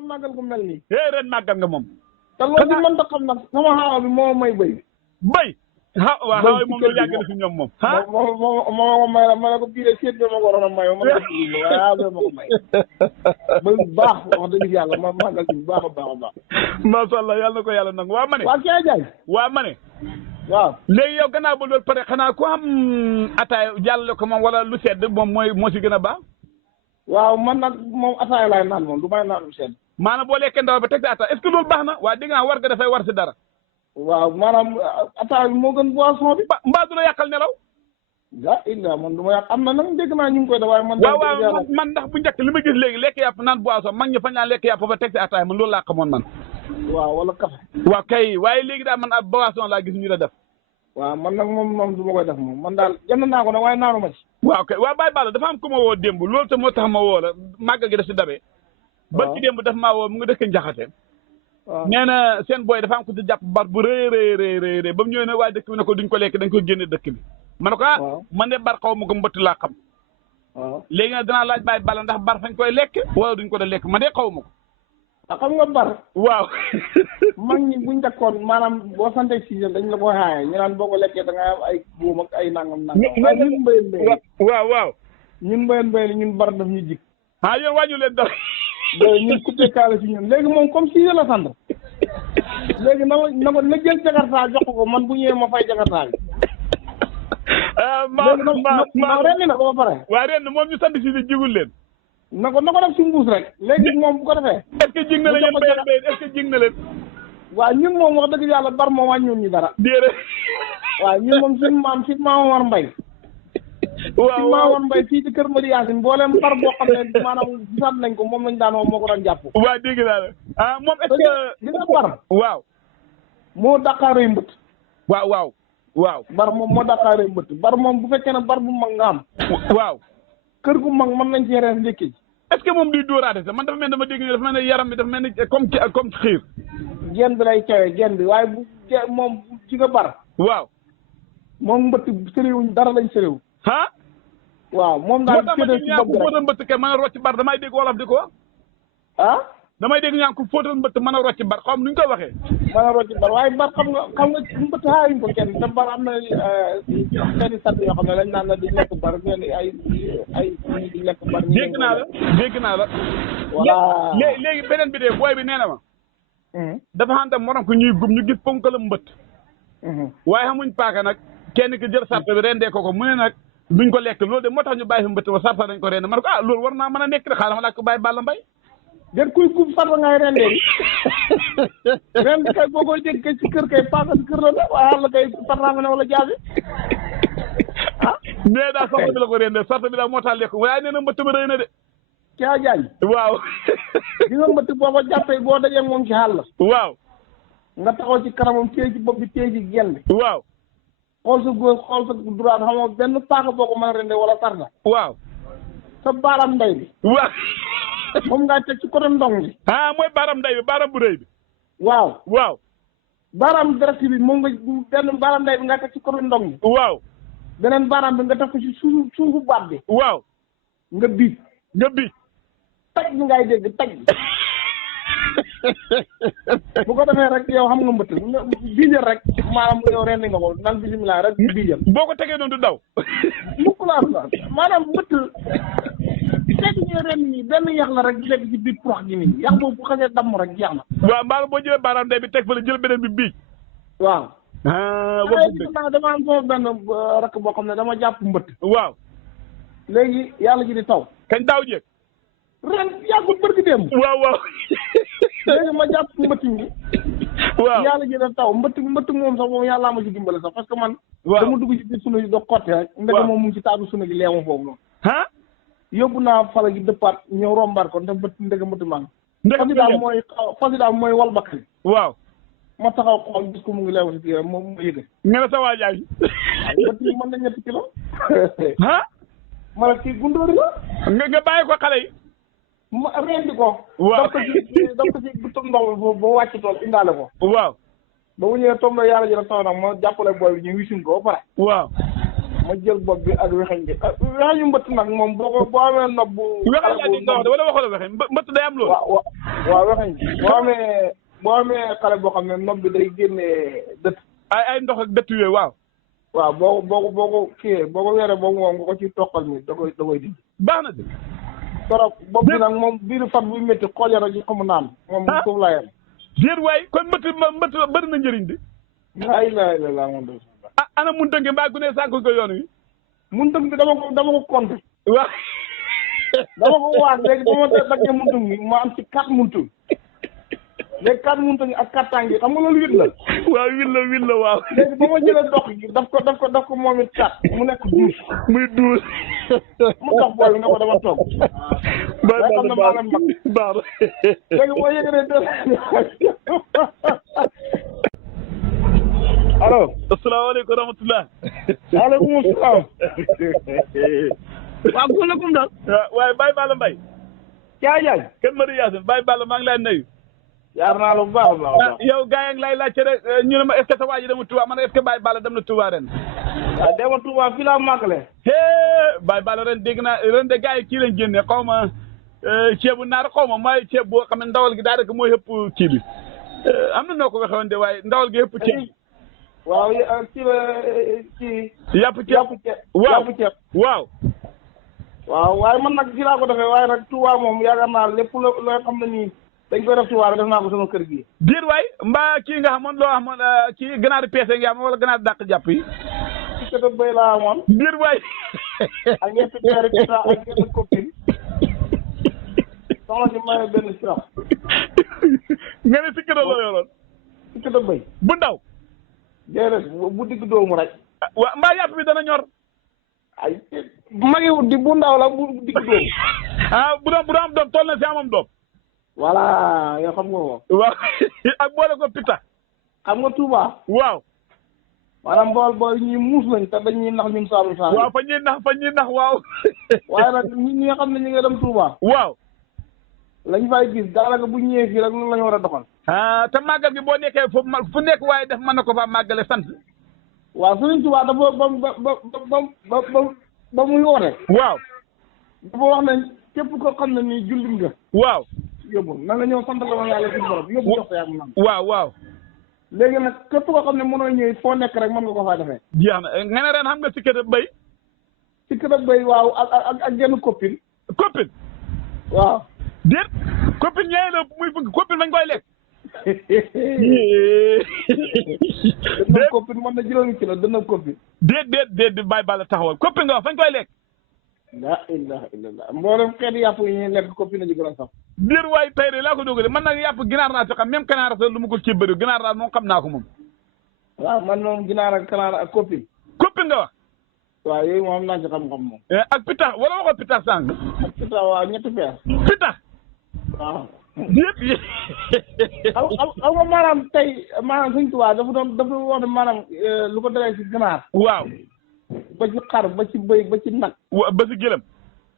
am màggal gu mel nii. ren màggal nga moom. te loolu mën ta xam nag sama xaawa bi moo may bëy. bëy. waaw xaawa moom lu yàgg na si ñoom moom. ah moo may la ma ne ko bii de seet bi ma ko waroon a mayoo ma ne ko bii waaye ma ko may. bëy bu baax wax dëgg yàlla ma màggal ci bu baax a baax a baax. macha allah yàlla na ko yàlla nangu waa ma ne. waa Kya Diagne. waa ma ne. waaw léegi yow gannaaw ba loolu pare xanaa ku am ataay jàllale ko moom wala lu sedd moom moo si gën a baax. waaw man nag moom ataay laay naan moom du may naan lu sedd. maanaam boo lekkee ndaw ba teg sa ataay est-ce que loolu baax na waa dégg nga war nga dafay war si dara. waaw maanaam ataay bi moo gën boisson bi. mbaa du la yàqal nelaw. ah illa man du ma yàq am na nag dégg naa ñu ngi koy def waaye man. waaw man ndax bu njëkk li ma gis léegi lekk yàpp naan boisson mag ñi fañ naan lekk yàpp ba teg si ataay man loolu laa xamoon man. waaw wala café. waaw kay waaye léegi daal man ab boisson laa gis ñu la def. waaw man nag moom du ma koy def moom man daal jënd naa ko nag waaye naanu ma ci. waaw kay waaw Baye Balla dafa am ku ma woo démb loolu te moo tax ma woo la màggal gi daf si dabee. waaw ba ci démb daf maa woo mu ngi dëkk Njaxate. waaw nee na seen booy dafa am ko di jàpp bar bu rëy ba mu ñëwee ne waa dëkk bi ne ko duñ ko lekk dañ ko génne dëkk bi. ma ne ko man de bar xaw ma ko mbëtt laa xam. waaw léegi nag danaa laaj Baye Balla ndax bar fañ koy lekk wala duñ ko da lekk man de xaw ma ko. xam nga bar. waaw. mag ñi buñ njëkkoon maanaam boo santee si dañ la ko xaaye ñu naan boo ko lekkee da ngay am ay buum ak ay nangam. waaye ñun mbéyeen waaw. ñun mbéyeen ñun bar daf ñu jig. yéen wàññu leen dara. ñun coupé kaala si ñun léegi moom comme si la sant. léegi na jël jakarta jox ko man bu ñëwee ma fay jakarta bi. ren na ko ba pare. waaw ren moom ñu sant si jigul leen. na ko def si mbuus rek léegi moom bu ko defee. est-ce que jig na la yéen mbéy est-ce que jig na leen. waaw ñun moom wax dëgg yàlla bar moom wàññiwuñ ñu dara. déedéet. waaw ñun moom suñu maam war mbay. suñu maam war mbay fii ci kër Madi Yaasin mbooleem bar boo xam ne maanaam gisaat nañ ko moom lañ daan moom moo ko doon jàpp. waaw dégg naa la moom est-ce que. gis nga bar. waaw. moo daqaaree mbët. waaw. bar moom moo daqaaree mbët bar moom bu fekkee ne bar bu mag nga am. waaw. kër gu mag mën nañ cee reen ndékki. est-ce que moom duy dóoraate sax man dafa mel dama dégg dafa mel ne yaram bi dafa mel ni comme xiir. genn bi lay cawee genn bi waaye bu moom ci nga bar. waaw. moom mbëtt sëriwuñ dara lañ sëriw. waaw moom daal moo tax ma fóotal mbëtt kay mën a rocc bar damay dégg wolof di ko wax. damay dégg ñaan ko fóotal mbëtt mën a rocc bar xam nuñ koy waxee. mën a rocc bar waaye bar xam nga mbëtt xaayuñ ko kenn te bar am na seeni sat yoo xam ne lañ naan la di lekk bar ñeen ay di lekk bar. dégg naa la. voilà léegi beneen bi de booy bi nee na ma. dafa xam tam morom ko ñuy gub ñu gis ponkalam mbëtt. waaye xamuñ paaka nag kenn ki jël sart bi rendee ko mu ne nag duñ ko lekk loolu de moo tax ñu bàyyi fi mbëtt ba sarta dañ ko rende ma ne ko loolu war naa mën a nekk de xaaral ma laaj ko Baye Balla Mbaye. den kuy gub sarta ngay rendee ren kay boo koy dégg kay ci kër kay paaka ci kër la ne waaye àll kay sarta nga ne wala jaabi mais daal sarta bi la ko rendee sarta bi daal moo tax lekk waaye nee na mbëtt ba rëy na de. Kya Diagne. waaw. di nga mbëtt boo ko jàppee boo dajee moom ci xàll. waaw. nga taxaw ci kanamam téye ci bopp bi téye ci genn bi. waaw. xool sa góor xool sa droite xam nga benn paaka boo ko mën a rendee wala sarta. waaw. sa baaraam ndey bi. waaw. moom ngaa teg ci côté ndong bi. mooy baaraam ndey bi baaraam bu rëy bi. waaw. baaraam direct bi moom nga benn baaraam ndey bi nga teg ci côté ndong bi. waaw. beneen baaraam bi nga teg ko ci suufu baat bi. waaw. nga biij. taj bi ngay dégg taj bi. bu ko defee rek yow xam nga mbëtt biijal rek maanaam yow rendi nga ko naan bisimilah rek biijal. boo ko tegee noonu du daw. mukk laa maanaam mbëtt fekk ñu ren nii benn yax la rek di nekk ci biir prox gi nii yax boobu bu xasee damm rek jeex na. waaw mbaa boo jëlee baaraam ndey bi teg fa la jël beneen bi biij. waaw. waaw dama am sama benn rakk boo xam ne dama jàpp mbëtt. waaw. léegi yàlla ji di taw. kañ daaw jéeg. ren yàggul bërki démb. waaw. léegi ma jàpp mbëtt mi. waaw yàlla ji di taw mbëtt moom sax moom yàllaa ma ci dimbale sax parce que man. waaw dama dugg ci biir sunu gi doog xotti rek. ndeke moom mu ngi ci taatu sunu gi leemu foofu noonu. yóbbu naa fala gi dëppaat ñëw rombaat ko te ndeke mbëtt maa ngi. fas yi daal mooy wal bakkan. waaw. ma taxaw xool gis ko mu ngi leew si biir moom ma yëge. nga ne sa waa jaay. mbëtt yi mën na ñetti kilo. ma ne kii gundóori la. nga bàyyi ko xale yi. ma rendi ko. waaw daf ko ci butum ndox ba wàcc tool indaale ko. waaw. ba mu ñëwee toom la yàlla jël taw nag ma jàppale booy bi ñu wisuñ ko ba pare. waaw. ma jël bopp bi ak wexeñ bi wexeñu mbëtt nag moom boo amee nopp bu. wexeñ laa di nga wax de wala waxoo la wexeñ mbëtt day am loolu. waaw wexeñ bi boo amee xale boo xam ne nopp bi day génnee dëtt. ay ndox ak dëtt yooyu waaw. waaw boo ko kiiyee boo ko weeree boobu moom nga ko ci toqal mi da koy di. baax na de. torop bopp bi nag moom biiru fan buy métti xoojara ji xamu naan. moom foofu laa yem. déet waay kon mbëtt bëri na njëriñ de. ay la moom de. ana mun tënk mbaa gu ne sànq ko yoon wi. mun tënk bi dama ko compté. waaw. dama ko waat léegi ba ma daggee mun tënk bi ma am ci 4 mun tënk. léegi 4 mun tënk ak 4 tànk yi xam nga loolu 8 la. waaw 8 la waaw. léegi ba ma jëlee dox gi daf ko moom it 4 mu nekk 12. muy 12. mu dox booy bi nga ko dama toog. baax xam na maanaam mag. baax léegi boo yëgalee allo. asalaamaaleykum wa rahmatulah. waaleykum salaam. waaw kuulekum daal. waaye Baye Balla Mbaye. jaay. kenn Madi Yacine Baye Balla maa ngi lay nuyu. yaar naa la bu baax a baax. yow gars yi ngi lay laajte rek ñu ne ma est ce que sa waa ji dama Touba man est ce que Baye Balla dem na Touba ren. waaw dama Touba fii laa màggale. Baye Balla ren dégg naa ren de gars yi kii lañ génne xaw ma ceebu naar xaw ma mooy ceeb boo xam ne ndawal gi daanaka mooy yëpp kii bi am na noo ko waxee woon de waaye ndawal gi yëpp ceeb. waaw ci la ci. yàpp ceeb waaw. waaw waaye man nag ci laa ko defee waaye nag Touba moom yaakaar naa lépp loo xam ne nii dañ koy def Touba def naa ko sama kër gi. diir waay mbaa kii nga xamoon loo xamoon kii ganaar peese nga am wala ganaar dàq jàpp yi. ci kër bëy laa amoon. diir waay. ak ñetti peeri pita ak ñetti copine. soxna si maye benn sirap. nga ne si kër la yoroon. ci kër bëy. bu ndaw. déedéet bu digg doomu rek. waaw mbaa yàpp bi dana ñor. ay magiwut di bu ndaw la bu digg doomu. bu doon am doom toll na si amam doom. voilà yow xam nga ko. waaw ak boole ko pita. xam nga Touba. waaw. maanaam bool ñi muus lañ te dañuy nax ñun Saalum Saalum. waaw fa ñuy nax waaw. waaye nag ñi nga xam ne ñu ngi dem Touba. waaw. lañ fay gis daanaka bu ñëwee fii rek loolu la ñu war a doxal. te màggal gi boo nekkee foofu fu nekk waaye def mën na ko fa màggale sant. waaw Sëriñ Tuubaa dafa ba muy woote. waaw. dafa wax ne képp ko xam ne nii jullit nga. waaw. yóbbu na nga ñëw sant la ma yàlla suñu borom yóbbu jox ko yàlla man. waaw. léegi nag képp koo xam ne mënoo ñëw foo nekk rek mën nga ko faa defee. jeex na nga ne ren xam nga sikkat bay. sikkat bay waaw ak genn copine. copine. waaw. déet copine ñaareel la muy bëgg copine mañ koy lekk. dënnu copine mën na juróomi kilo dënnu copine. déet Baye Balla taxawal copine nga wax fañ koy lekk. la ilaha illallah mboolem xeetu yàpp yi ñuy lekk copine ji gën a sax. déet waay tey de laa ko dogale man nag yàpp ginaar naa ci xam même kanaara sax lu ma ko ci bëri ginaar daal moom xam naa ko moom. waaw man moom ginaar ak kanaara ak copine. copine nga wax. waaw yooyu moom naa ci xam-xam moom. ak pitax wala waxoo pitax sànq. ak pitax waaw ñetti peer. pitax. waaw. déet. xam nga maanaam tey maanaam Sëñ Tuubaa dafa wax ne maanaam lu ko dalee ci ganaar. waaw. ba ci xar ba ci bëy ba ci nag. ba ci gëlëm.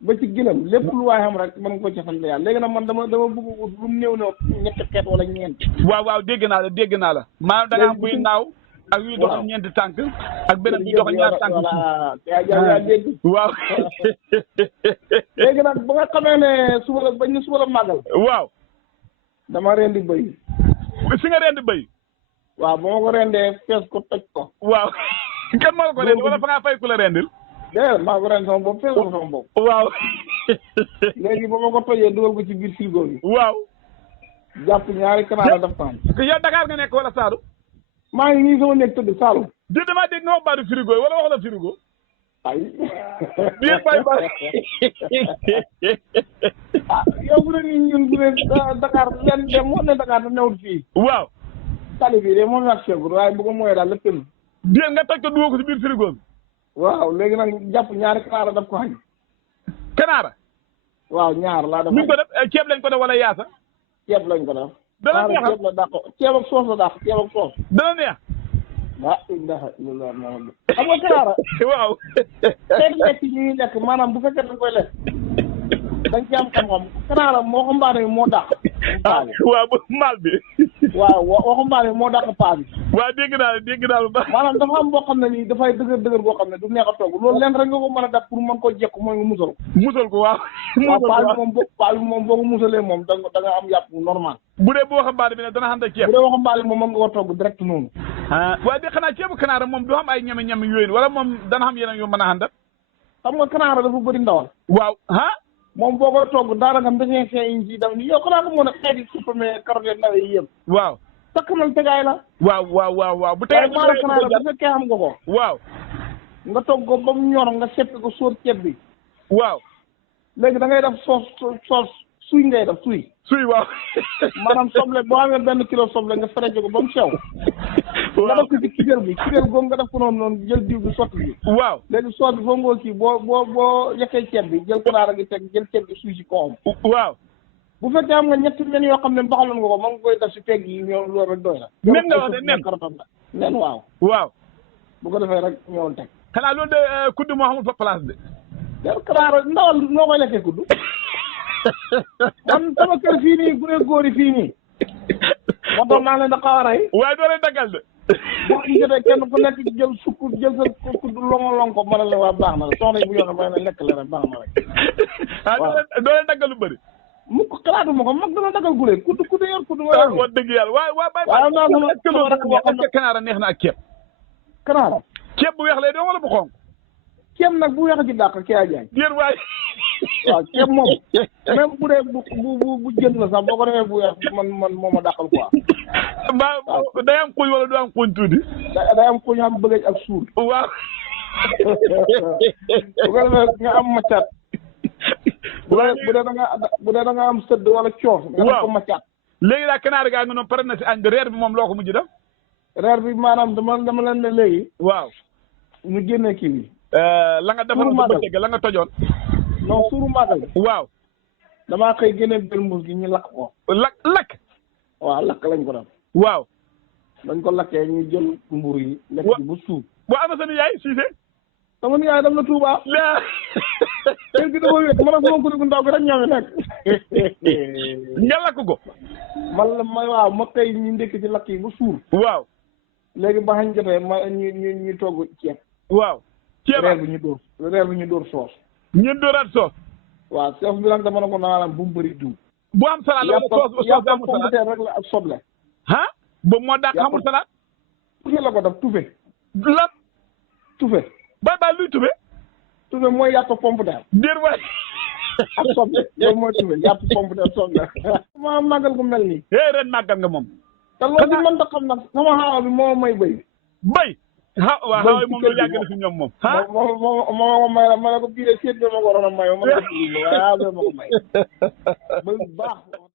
ba ci gëlëm lépp lu waay xam rek mën nga ko ci sant yàlla léegi nag man dama bëgg lu mu néew ne ñetti xeet wala ñeent. waaw dégg naa la. maanaam da nga am buy naaw. ak yuy dox ñeenti tànk. ak beneen buy dox ñaar tànk. voilà yaa dégg. waaw. léegi nag ba nga xamee ne suba la màggal. waaw. dama rendi bëy. si nga rendi bëy. waaw ba ma ko rendee fees ko toj ko. waaw. kan moo la ko rendi wala fa ngaa fay ku la rendil. déedéet maa ko rend sama bopp fees ko sama bopp. waaw. léegi ba ma ko tojee dugal ko ci biir frigo bi. waaw. jàpp ñaari kanaara daf taan. yow Dakar nga nekk wala Saalum. maa ngi nii sama nekk tëdd Saalum. déet damaa dégg nga wax baatu frigo yi wala wax la frigo. ay. bien Baye Balla. yow bu dee nii ñun bu dee Dakar leen dem moo ne Dakar da newul fii. waaw. tali bi de moom ñàkk seegul waaye bu ko mooyee daal lépp tënk. déet nga toj ko dugal ko si biir frigo bi. waaw léegi nag jàpp ñaari kanaara daf ko xañ. kanaara. waaw ñaar laa def. ñu ko def ceeb lañ ko def wala yaasa. ceeb lañ ko def. dana neex ceeb la dàq ceeb ak soos la dàq ceeb ak soos. dana neex. ah ilaha illallah Muhammad. xam nga kanaara. waaw. xeeti lekk yi ñuy lekk maanaam bu fekkee dañ koy lekk. dañ ci am xam-xam kanaara moo xam mbaane moo dàq. waaw maal bi. waaw waxambaane moo dàq paa bi. waaw dégg naa bu baax. maanaam dafa am boo xam ne nii dafay dëgër boo xam ne du neex a togg loolu leen rek nga ko mën a def pour mën koo jekku mooy nga musal ko. musal ko waaw. paa bi moom boo ko musalee moom da nga am yàpp normal. bu dee bu waxambaane bi ne dana ànd ak ceeb. bu dee waxambaane moom mën nga ko togg direct noonu. waaye de xanaa ceebu kanaara moom du xam ay ñame-ñame yooyu wala moom dana xam yeneen yu mën a àndal. xam nga kanaara dafa bëri ndawal. waaw moom boo ko togg daanaka mbéy mi ci daf ni yow xanaa ko mën a xeeti suppame carotte nawe yi yëpp. waaw sakkanal tegaay la. waaw bu tey maanaam kanaara bu fekkee xam nga ko. waaw. nga togg ko ba mu ñor nga seppi ko sóor ceeb bi. waaw. léegi da ngay def soos suy ngay def suy. suy waaw. maanaam soble boo amee benn kilo soble nga fereje ko ba mu sew. nga def ko ci kigéel googu nga def ko noonu jël diw bi sotti bi. waaw léegi soos bi foog nga kii boo yekkee ceeb bi jël kanaara gi teg jël ceeb bi suy ci kawam. waaw. bu fekkee am nga ñetti nen yoo xam ne mbaxaloon nga ko mën nga koy def si pegg yi ñëw loolu rek doy na. nen nga wax de nen nen waaw. waaw. bu ko defee rek ñëwoon teg. xanaa loolu de kudd moo xamul fa place de. léegi kanaara ndawal noo koy lekkee kudd. man sama kër fii nii gune góor yi fii nii. moo tax naa leen da xaw a rey. waaye doo leen daggal de. boo ko jotee kenn ku nekk jël sukk jël sa kudd longo ko mën a la waa baax na la soxna yi bu yoxe ma ne lekk la rek baax na rek. waaw doo leen daggal lu bëri. mu ko xalaatuma ko mag dana dagal gule kudd yor kudd nga yor. wax dëgg yàlla waaye waaw naa sama rek boo xam ne kanaara neex na ak ceeb. kanaara. ceeb bu weex lay doon wala bu xonq. ceeb nag bu weex ci dàq kii a jaay. yéen waay. waaw ceeb moom même bu dee bu jën la sax boo ko defee bu weex man moo ma dàqal quoi. waaw day am xuuñ wala du am xuuñ tuuti. day am xuuñ am bëggaj ak suur. waaw. bu ko defee nga am maccaat. bu dee da nga am sëdd wala coor. nga def ko maccaat. léegi daal kanaara gaa nga noonu pare na si añ bi reer bi moom loo ko mujj def. reer bi maanaam dama leen ne léegi. waaw. ñu génne kii bi. la nga defoon ba bëccëg la nga tojoon. non suuru màggal. waaw. damaa xëy génne benn mbuus gi ñu lakk ko. lakk. waaw lakk lañ ko def. waaw. dañ ko lakkee ñu jël mburu yi. lekk gi bu suuf. boo ana sa nijaay Cissé. sama nijaay dem na Touba. kër gi dafa wéet man ak sama kuréel gu ndaw gi rek ñoo ngi nekk. nga lakk ko. waaw ma xëy ñu ndékk ci lakk yi bu suur. waaw. léegi ba xañ jotee ñu togg ceeb. waaw. ceeb reer bi ñu dóor soos. ñu dóoraat soos. waaw soos bi nag dama ne ko naanam bu mu bëri diw. bu am salade wala soos amul salade rek la ak soble. ah boobu moo dàq xamul salade. tufe la ko def tufe. lan. tufe. bay luy tufe. tufe mooy yàpp pomme de terre. déet waay. ak soble loolu mooy tufe yàpp pomme de terre soble. ma màggal gu mel nii. ren màggal nga moom. te loolu di mën ta xam nag sama xaawa bi moo may bëy. bëy. waaw xaawa bi moom lu yàgg na si ñoom moom. moo may la ma ne ko bii de seet bi ma ko waroon a may ma ne ko bii waaye ma ko may. bëy bu baax.